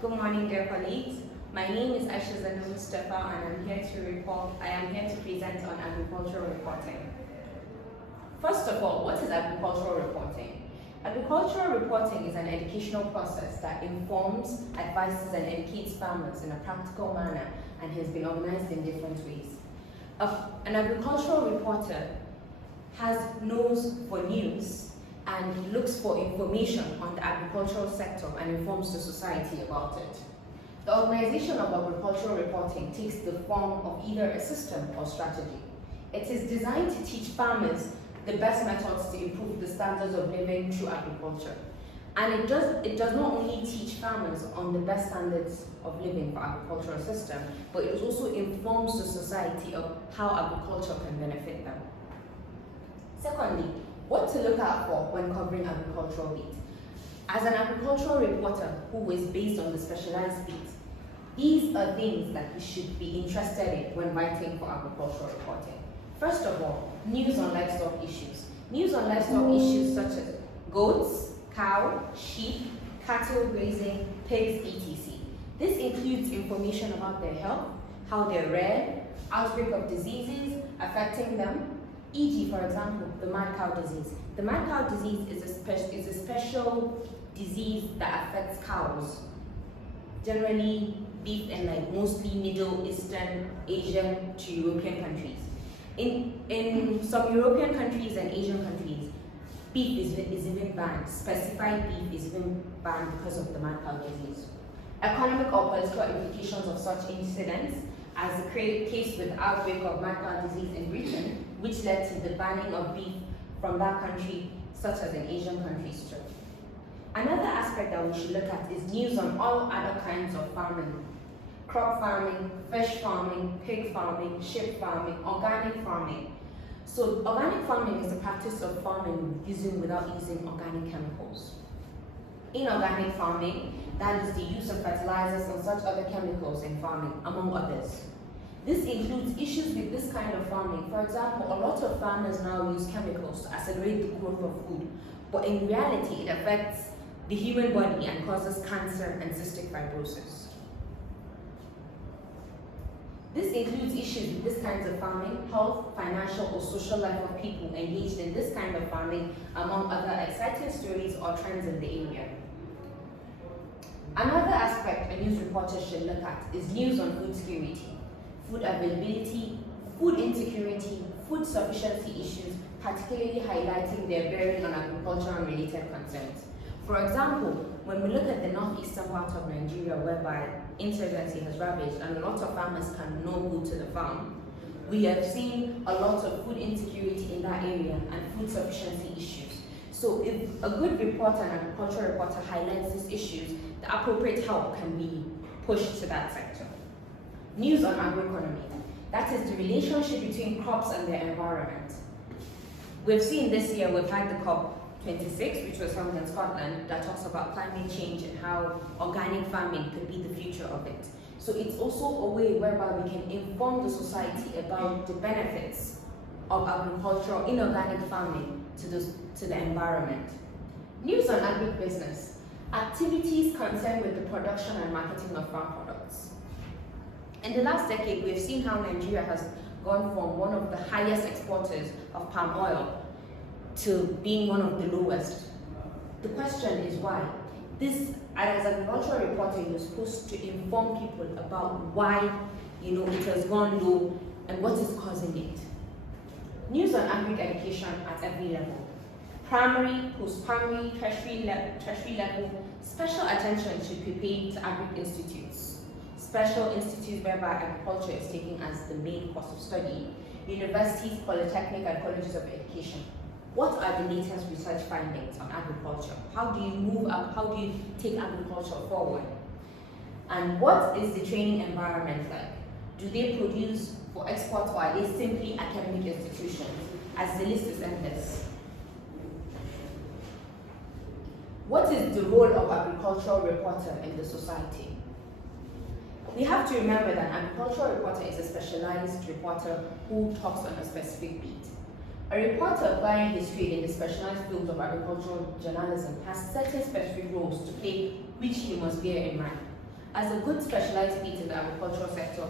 Good morning, dear colleagues. My name is Aisha Zanu Mustafa, and I am here to present on agricultural reporting. First of all, what is agricultural reporting? Agricultural reporting is an educational process that informs, advises, and educates farmers in a practical manner and has been organized in different ways. An agricultural reporter has knows for news and looks for information on the agricultural sector and informs the society about it. The organization of agricultural reporting takes the form of either a system or strategy. It is designed to teach farmers the best methods to improve the standards of living through agriculture. And it does not only teach farmers on the best standards of living for agricultural system, but it also informs the society of how agriculture can benefit them. Secondly, what to look out for when covering agricultural beat. As an agricultural reporter who is based on the specialized beat, these are things that you should be interested in when writing for agricultural reporting. First of all, news on livestock issues. News on livestock issues such as goats, cow, sheep, cattle grazing, pigs, etc. This includes information about their health, how they're reared, outbreak of diseases affecting them, e.g., for example, the mad cow disease. The mad cow disease is a special disease that affects cows, generally beef in mostly Middle Eastern, Asian to European countries. In some European countries and Asian countries, beef is even banned. Specified beef is even banned because of the mad cow disease. Economic or political implications of such incidents, as the case with the outbreak of mad cow disease in Britain, which led to the banning of beef from that country, such as in Asian countries too. Another aspect that we should look at is news on all other kinds of farming. Crop farming, fish farming, pig farming, sheep farming, organic farming. So organic farming is the practice of farming without using organic chemicals. Inorganic farming, that is the use of fertilizers and such other chemicals in farming, among others. This includes issues with this kind of farming. For example, a lot of farmers now use chemicals to accelerate the growth of food, but in reality, it affects the human body and causes cancer and cystic fibrosis. This includes issues with this kinds of farming, health, financial, or social life of people engaged in this kind of farming, among other exciting stories or trends in the area. Another aspect a news reporter should look at is news on food security, food availability, food insecurity, food sufficiency issues, particularly highlighting their bearing on agriculture and related concerns. For example, when we look at the northeastern part of Nigeria, whereby insurgency has ravaged and a lot of farmers can no go to the farm, we have seen a lot of food insecurity in that area and food sufficiency issues. So if a good reporter, an agricultural reporter, highlights these issues, the appropriate help can be pushed to that sector. News on agroeconomy, that is the relationship between crops and their environment. We've seen this year, we've had the COP26, which was held in Scotland, that talks about climate change and how organic farming could be the future of it. So it's also a way whereby we can inform the society about the benefits of agricultural, inorganic farming to the environment. News on agribusiness, activities concerned with the production and marketing of farm products. In the last decade, we've seen how Nigeria has gone from one of the highest exporters of palm oil to being one of the lowest. The question is why? As an agricultural reporter, you're supposed to inform people about why it has gone low and what is causing it. News on agri-education at every level. Primary, post-primary, tertiary level, special attention should be paid to agri-institutes. Special institutes whereby agriculture is taken as the main course of study, universities, polytechnic, and colleges of education. What are the latest research findings on agriculture? How do you move up? How do you take agriculture forward? And what is the training environment like? Do they produce for export, or are they simply academic institutions? As the list is endless. What is the role of agricultural reporter in the society? We have to remember that an agricultural reporter is a specialized reporter who talks on a specific beat. A reporter applying his trade in the specialized field of agricultural journalism has certain specific roles to play which he must bear in mind. As a good specialized bit in the agricultural sector,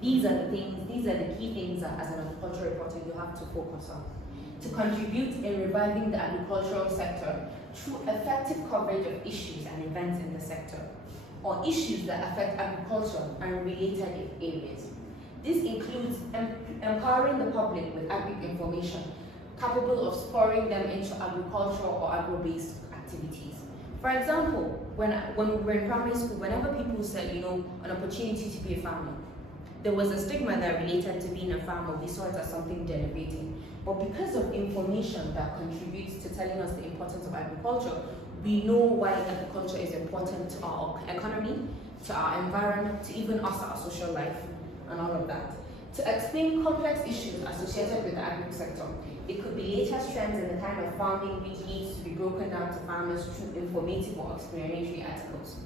these are the key things that as an agricultural reporter you have to focus on. To contribute in reviving the agricultural sector through effective coverage of issues and events in the sector, or issues that affect agriculture and related areas. This includes empowering the public with agri information capable of spurring them into agricultural or agro-based activities. For example, when we were in primary school, whenever people said, an opportunity to be a farmer, there was a stigma that related to being a farmer. We saw it as something denigrating. But because of information that contributes to telling us the importance of agriculture, we know why agriculture is important to our economy, to our environment, to even us, our social life, and all of that. To explain complex issues associated with the agri sector, it could be latest trends in the kind of farming which needs to be broken down to farmers through informative or explanatory articles.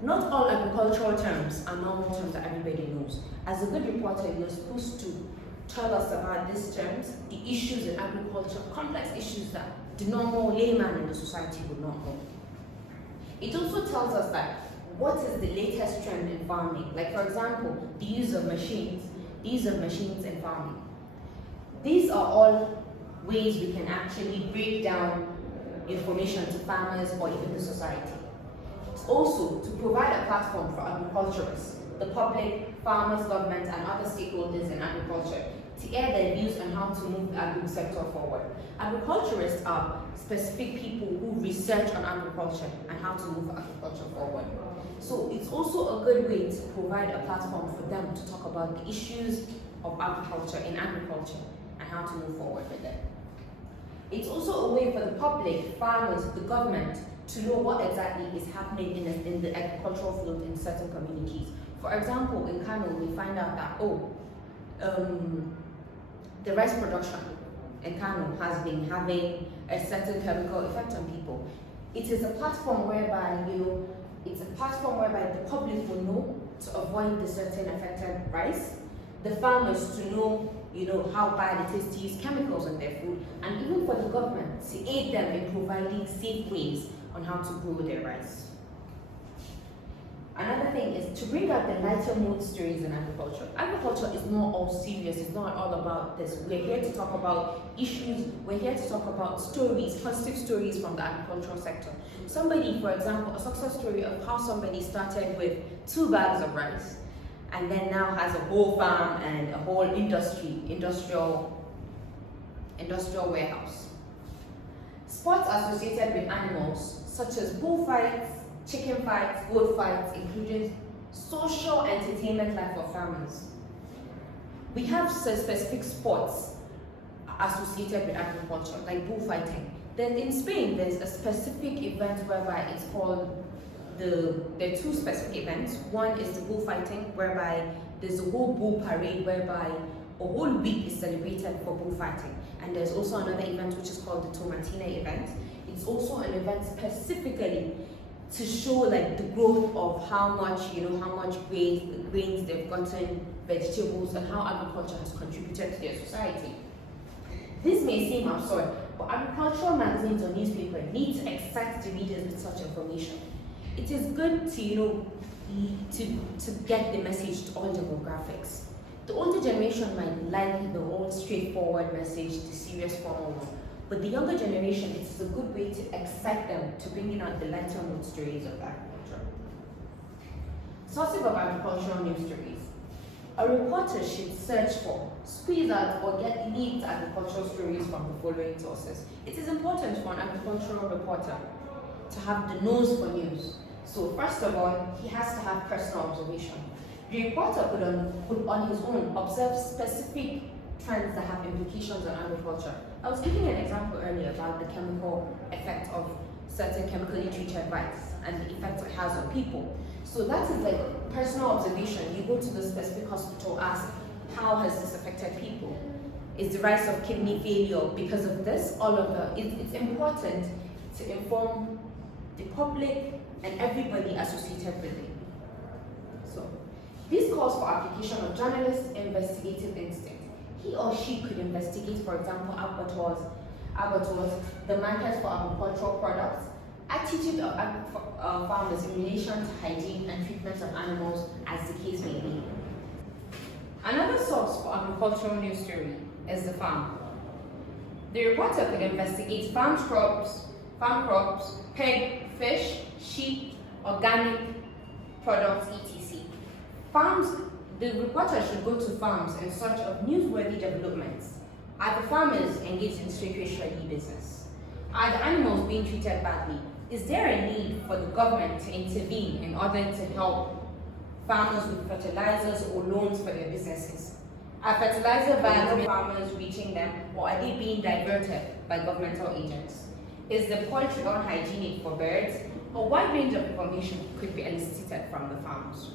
Not all agricultural terms are normal terms that everybody knows. As a good reporter, you're supposed to tell us about these terms, the issues in agriculture, complex issues that the normal layman in the society would not know. It also tells us that what is the latest trend in farming? Like, for example, the use of machines in farming. These are all ways we can actually break down information to farmers or even the society. It's also to provide a platform for agriculturists, the public, farmers, government, and other stakeholders in agriculture to air their views on how to move the agri sector forward. Agriculturists are specific people who research on agriculture and how to move agriculture forward. So it's also a good way to provide a platform for them to talk about the issues of agriculture and how to move forward with it. It's also a way for the public, farmers, the government to know what exactly is happening in the agricultural field in certain communities. For example, in Kano, we find out that, the rice production in Kano has been having a certain chemical effect on people. It is a platform whereby, the public will know to avoid the certain affected rice, the farmers to know, how bad it is to use chemicals in their food, and even for the government to aid them in providing safe ways on how to grow their rice. Another thing is to bring out the lighter mood stories in agriculture. Agriculture is not all serious, it's not all about this. We're here to talk about issues, we're here to talk about stories, positive stories from the agricultural sector. Somebody, for example, a success story of how somebody started with 2 bags of rice and then now has a whole farm and a whole industrial warehouse. Sports associated with animals, such as bullfights, chicken fights, goat fights, including social entertainment life for farmers. We have specific sports associated with agriculture, like bullfighting. Then in Spain, there's a specific event whereby it's called there are 2 specific events. One is the bullfighting, whereby there's a whole bull parade whereby a whole week is celebrated for bullfighting. And there's also another event which is called the Tomatina event. It's also an event specifically to show like the growth of how much grains they've gotten, vegetables, and how agriculture has contributed to their society. This may seem absurd, but agricultural magazines or newspapers need to excite the readers with such information. It is good to get the message to all demographics. The older generation might like the old straightforward message, the serious formal one. But the younger generation, it is a good way to excite them to bringing out the lighter mood stories of agriculture. Sources of agricultural news stories. A reporter should search for, squeeze out, or get leaked agricultural stories from the following sources. It is important for an agricultural reporter to have the nose for news. So first of all, he has to have personal observation. The reporter could on his own observe specific trends that have implications on agriculture. I was giving an example earlier about the chemical effect of certain chemically treated rice and the effect it has on people. So that is like personal observation. You go to the specific hospital, ask, how has this affected people? Is the rise of kidney failure because of this? All of that. It's important to inform the public and everybody associated with it. So this calls for application of journalist investigative instinct. He or she could investigate, for example, abattoirs, the market for agricultural products, attitude of farmers in relation to hygiene and treatment of animals, as the case may be. Another source for agricultural news story is the farm. The reporter could investigate farm crops, pig, fish, sheep, organic products, etc. The reporter should go to farms in search of newsworthy developments. Are the farmers engaged in secretary business? Are the animals being treated badly? Is there a need for the government to intervene in order to help farmers with fertilizers or loans for their businesses? Are fertilizer via farmers reaching them, or are they being diverted by governmental agents? Is the poultry unhygienic for birds? A wide range of information could be elicited from the farmers.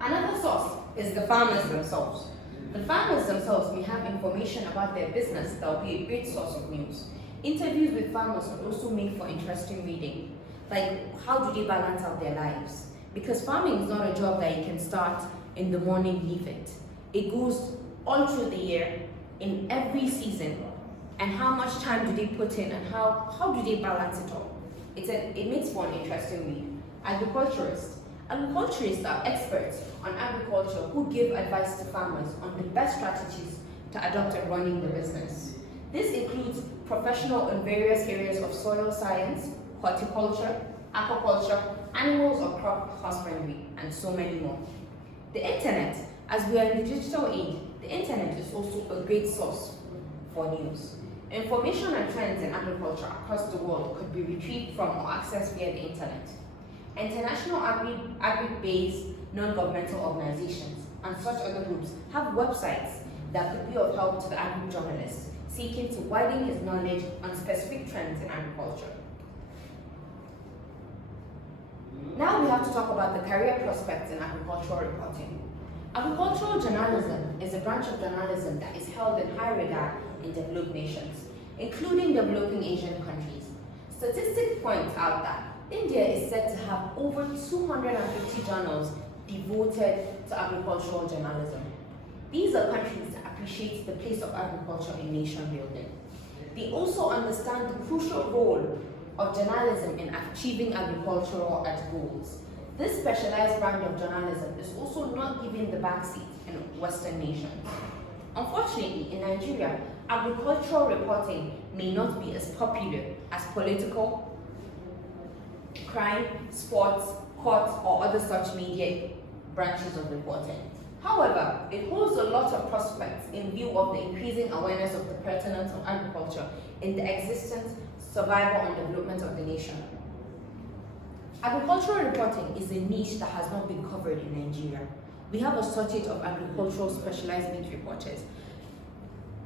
Another source is the farmers themselves. The farmers themselves may have information about their business that will be a great source of news. Interviews with farmers would also make for interesting reading, like how do they balance out their lives? Because farming is not a job that you can start in the morning, leave it. It goes all through the year, in every season, and how much time do they put in, and how do they balance it all? It makes for an interesting read. Agriculturists. Agriculturists are experts on agriculture who give advice to farmers on the best strategies to adopt in running the business. This includes professionals in various areas of soil science, horticulture, aquaculture, animals or crop husbandry, and so many more. The internet, as we are in the digital age, the internet is also a great source for news. Information and trends in agriculture across the world could be retrieved from or accessed via the internet. International agri-based non-governmental organizations and such other groups have websites that could be of help to the agri-journalist seeking to widen his knowledge on specific trends in agriculture. Now we have to talk about the career prospects in agricultural reporting. Agricultural journalism is a branch of journalism that is held in high regard in developed nations, including developing Asian countries. Statistics point out that India is said to have over 250 journals devoted to agricultural journalism. These are countries that appreciate the place of agriculture in nation building. They also understand the crucial role of journalism in achieving agricultural goals. This specialized brand of journalism is also not given the backseat in Western nations. Unfortunately, in Nigeria, agricultural reporting may not be as popular as political, crime, sports, courts, or other such media branches of reporting. However, it holds a lot of prospects in view of the increasing awareness of the pertinence of agriculture in the existence, survival, and development of the nation. Agricultural reporting is a niche that has not been covered in Nigeria. We have a shortage of agricultural specialized meat reporters,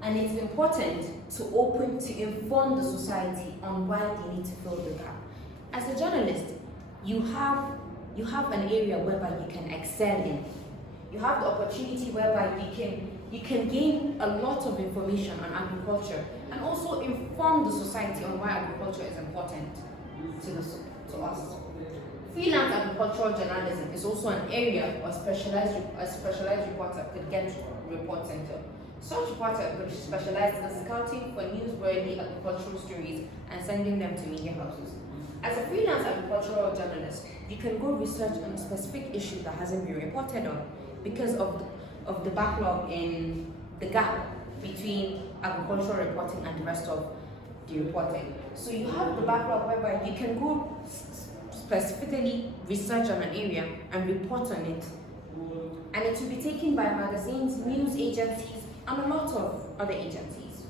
and it's important to inform the society on why they need to fill the gap. As a journalist, you have an area whereby you can excel in. You have the opportunity whereby you can gain a lot of information on agriculture and also inform the society on why agriculture is important to us. Freelance agricultural journalism is also an area where a specialized reporter could get reports into. Such reporter could specialize in scouting for newsworthy agricultural stories and sending them to media houses. As a freelance agricultural journalist, you can go research on a specific issue that hasn't been reported on because of the backlog in the gap between agricultural reporting and the rest of the reporting. So you have the backlog whereby you can go specifically research on an area and report on it. And it will be taken by magazines, news agencies, and a lot of other agencies.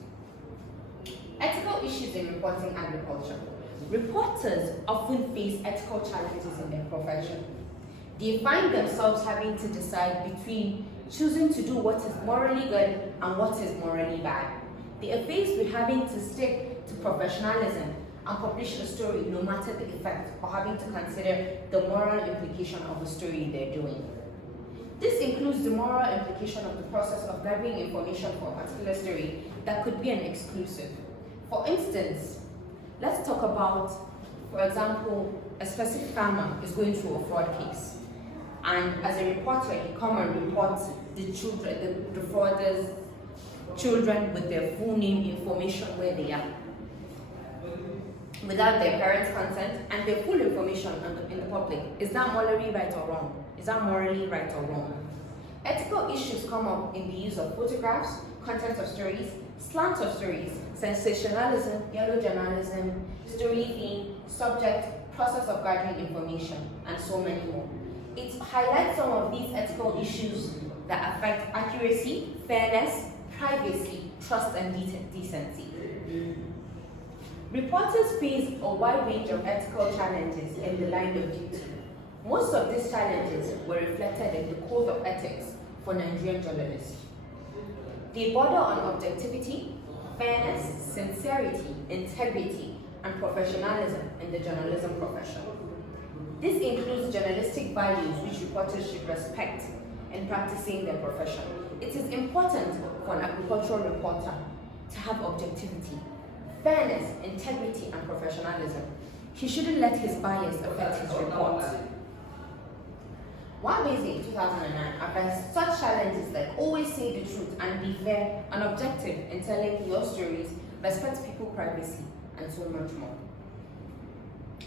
Ethical issues in reporting agriculture. Reporters often face ethical challenges in their profession. They find themselves having to decide between choosing to do what is morally good and what is morally bad. They are faced with having to stick to professionalism and publish a story no matter the effect, or having to consider the moral implication of a story they're doing. This includes the moral implication of the process of gathering information for a particular story that could be an exclusive. For instance, let's talk about, for example, a specific farmer is going through a fraud case. And as a reporter, you come and report the frauders' children with their full name, information, where they are. without their parents' consent and their full information in the public. Is that morally right or wrong? Is that morally right or wrong? Ethical issues come up in the use of photographs, content of stories, slant of stories, sensationalism, yellow journalism, story theme, subject, process of gathering information, and so many more. It highlights some of these ethical issues that affect accuracy, fairness, privacy, trust, and decency. Reporters face a wide range of ethical challenges in the line of duty. Most of these challenges were reflected in the Code of Ethics for Nigerian journalists. They border on objectivity, fairness, sincerity, integrity, and professionalism in the journalism profession. This includes journalistic values which reporters should respect in practicing their profession. It is important for an agricultural reporter to have objectivity, fairness, integrity, and professionalism. He shouldn't let his bias affect his report. One Basic in 2009 addressed such challenges like always say the truth and be fair and objective in telling your stories, respect people's privacy, and so much more.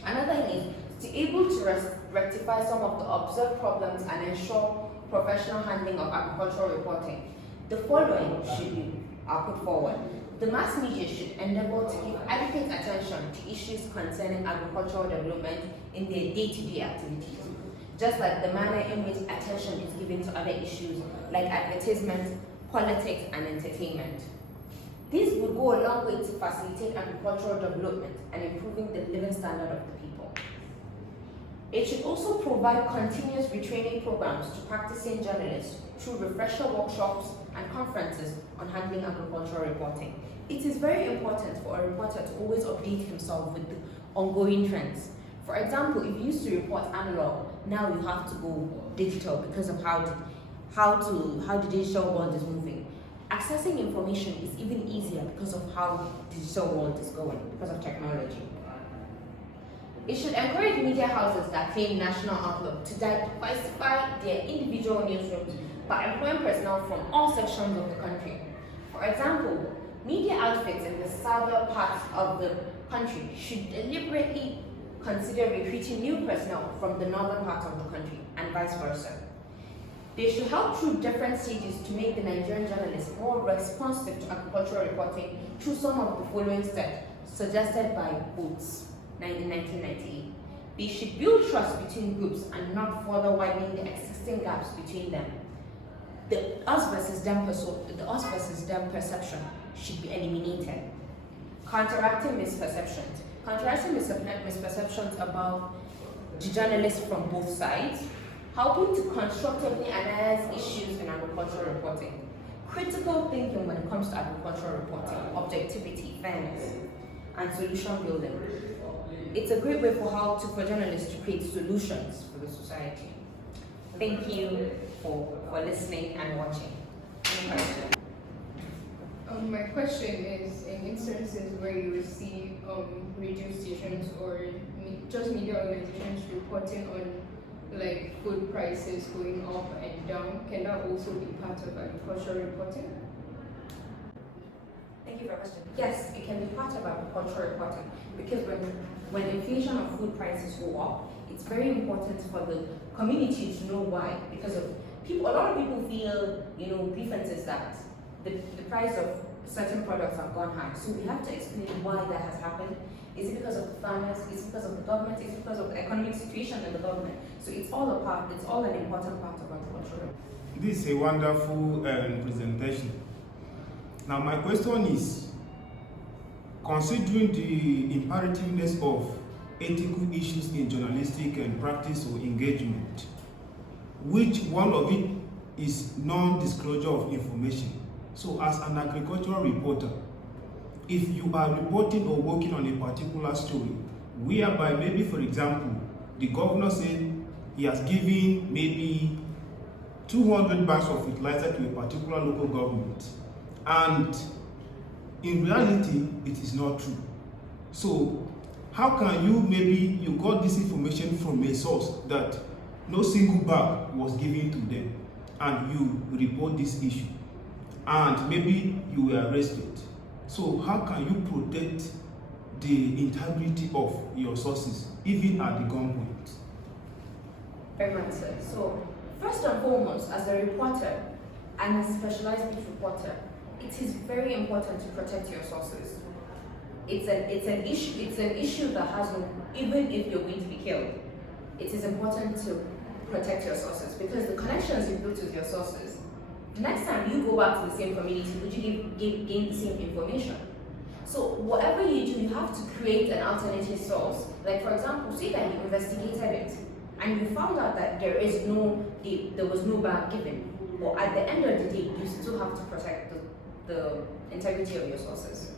Another thing is to able to rectify some of the observed problems and ensure professional handling of agricultural reporting. The following should be put forward. The mass media should endeavor to give adequate attention to issues concerning agricultural development in their day-to-day activities, just like the manner in which attention is given to other issues like advertisements, politics, and entertainment. This would go a long way to facilitate agricultural development and improving the living standard of the people. It should also provide continuous retraining programs to practicing journalists through refresher workshops and conferences on handling agricultural reporting. It is very important for a reporter to always update himself with the ongoing trends. For example, if you used to report analog, now you have to go digital because of how the digital world is moving. Accessing information is even easier because of how the digital world is going, because of technology. It should encourage media houses that claim national outlook to diversify their individual newsrooms by employing personnel from all sections of the country. For example, media outfits in the southern parts of the country should deliberately consider recruiting new personnel from the northern part of the country and vice versa. They should help through different stages to make the Nigerian journalists more responsive to agricultural reporting through some of the following steps suggested by Boots in 1998. They should build trust between groups and not further widening the existing gaps between them. The us versus them perception should be eliminated. Counteracting misperceptions. Counteracting misperceptions about the journalists from both sides, helping to constructively analyze issues in agricultural reporting. Critical thinking when it comes to agricultural reporting, objectivity, fairness, and solution building. It's a great way for journalists to create solutions for the society. Thank you for listening and watching. Any questions? My question is, in instances where you receive radio stations or just media organizations reporting on like food prices going up and down, can that also be part of agricultural reporting? Thank you for your question. Yes, it can be part of agricultural reporting because when inflation of food prices go up, it's very important for the community to know why. Because a lot of people feel, grievances that the price of certain products have gone high. So we have to explain why that has happened. Is it because of the farmers? Is it because of the government? Is it because of the economic situation in the government? So it's all an important part of agriculture. This is a wonderful presentation. Now my question is, considering the imperativeness of ethical issues in journalistic and practice or engagement, which one of it is non-disclosure of information? So as an agricultural reporter, if you are reporting or working on a particular story, whereby maybe, for example, the governor said he has given maybe 200 bags of fertilizer to a particular local government, and in reality, it is not true. So how can you got this information from a source that no single bag was given to them, and you report this issue, and maybe you were arrested? So how can you protect the integrity of your sources, even at the gunpoint? Very much so. So, first and foremost, as a reporter and a specialized news reporter, it is very important to protect your sources. It's an issue that has no, even if you're going to be killed, it is important to protect your sources, because the connections you built with your sources, next time you go back to the same community, would you gain the same information? So whatever you do, you have to create an alternative source. Like, for example, say that you investigated it and you found out that there was no ban given, but at the end of the day, you still have to protect the integrity of your sources.